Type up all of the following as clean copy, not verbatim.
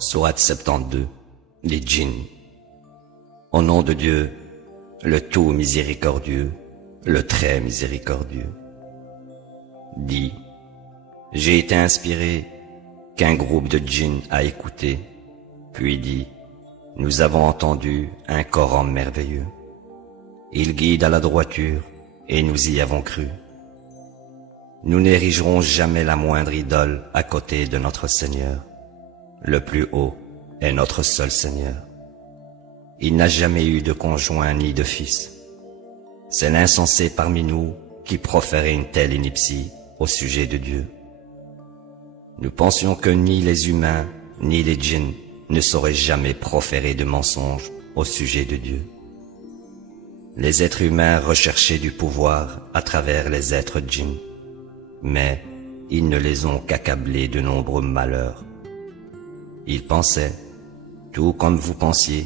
Sourate 72, les djinns. Au nom de Dieu, le tout miséricordieux, le très miséricordieux. Dis, j'ai été inspiré qu'un groupe de djinns a écouté, puis dit, nous avons entendu un Coran merveilleux. Il guide à la droiture et nous y avons cru. Nous n'érigerons jamais la moindre idole à côté de notre Seigneur. Le plus haut est notre seul Seigneur. Il n'a jamais eu de conjoint ni de fils. C'est l'insensé parmi nous qui proférait une telle ineptie au sujet de Dieu. Nous pensions que ni les humains ni les djinns ne sauraient jamais proférer de mensonges au sujet de Dieu. Les êtres humains recherchaient du pouvoir à travers les êtres djinns, mais ils ne les ont qu'accablés de nombreux malheurs. Ils pensaient, tout comme vous pensiez,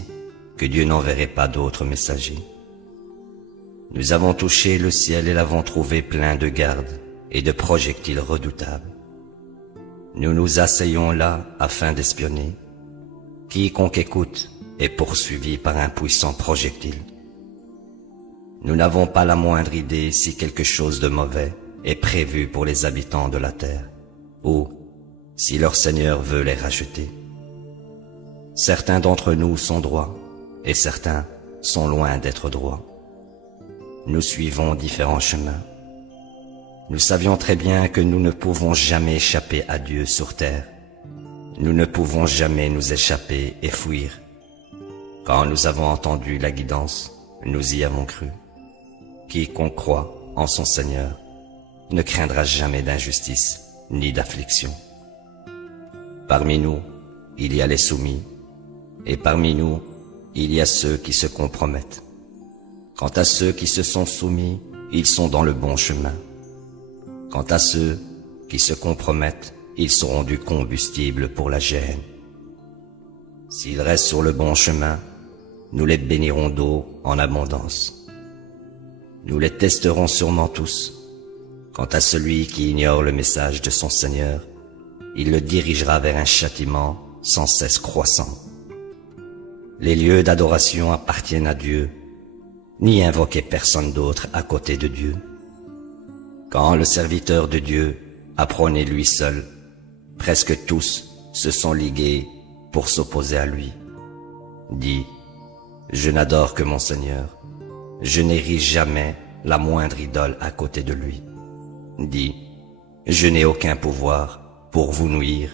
que Dieu n'enverrait pas d'autres messagers. Nous avons touché le ciel et l'avons trouvé plein de gardes et de projectiles redoutables. Nous nous asseyons là afin d'espionner. Quiconque écoute est poursuivi par un puissant projectile. Nous n'avons pas la moindre idée si quelque chose de mauvais est prévu pour les habitants de la terre, ou si leur Seigneur veut les racheter. Certains d'entre nous sont droits, et certains sont loin d'être droits. Nous suivons différents chemins. Nous savions très bien que nous ne pouvons jamais échapper à Dieu sur terre. Nous ne pouvons jamais nous échapper et fuir. Quand nous avons entendu la guidance, nous y avons cru. Quiconque croit en son Seigneur ne craindra jamais d'injustice ni d'affliction. Parmi nous, il y a les soumis, et parmi nous, il y a ceux qui se compromettent. Quant à ceux qui se sont soumis, ils sont dans le bon chemin. Quant à ceux qui se compromettent, ils seront du combustible pour la gêne. S'ils restent sur le bon chemin, nous les bénirons d'eau en abondance. Nous les testerons sûrement tous. Quant à celui qui ignore le message de son Seigneur, il le dirigera vers un châtiment sans cesse croissant. Les lieux d'adoration appartiennent à Dieu, n'y invoquez personne d'autre à côté de Dieu. Quand le serviteur de Dieu apprenait lui seul, presque tous se sont ligués pour s'opposer à lui. Dis, je n'adore que mon Seigneur, je n'érige jamais la moindre idole à côté de lui. Dis, je n'ai aucun pouvoir pour vous nuire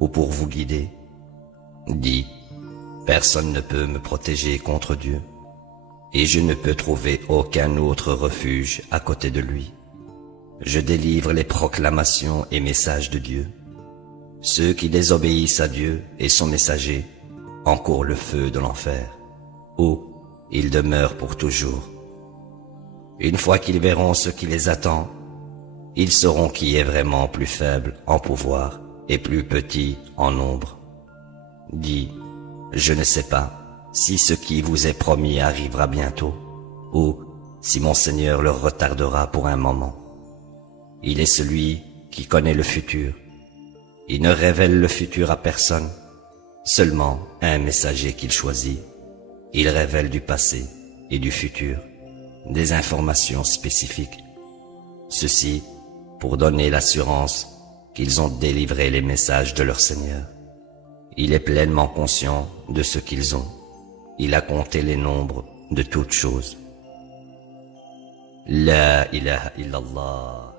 ou pour vous guider. Dis, personne ne peut me protéger contre Dieu, et je ne peux trouver aucun autre refuge à côté de lui. Je délivre les proclamations et messages de Dieu. Ceux qui désobéissent à Dieu et son messager encourent le feu de l'enfer, où ils demeurent pour toujours. Une fois qu'ils verront ce qui les attend, ils sauront qui est vraiment plus faible en pouvoir et plus petit en nombre. Dis, je ne sais pas si ce qui vous est promis arrivera bientôt, ou si mon Seigneur le retardera pour un moment. Il est celui qui connaît le futur. Il ne révèle le futur à personne, seulement à un messager qu'il choisit. Il révèle du passé et du futur des informations spécifiques. Ceci pour donner l'assurance qu'ils ont délivré les messages de leur Seigneur. Il est pleinement conscient de ce qu'ils ont. Il a compté les nombres de toutes choses. La ilaha illallah.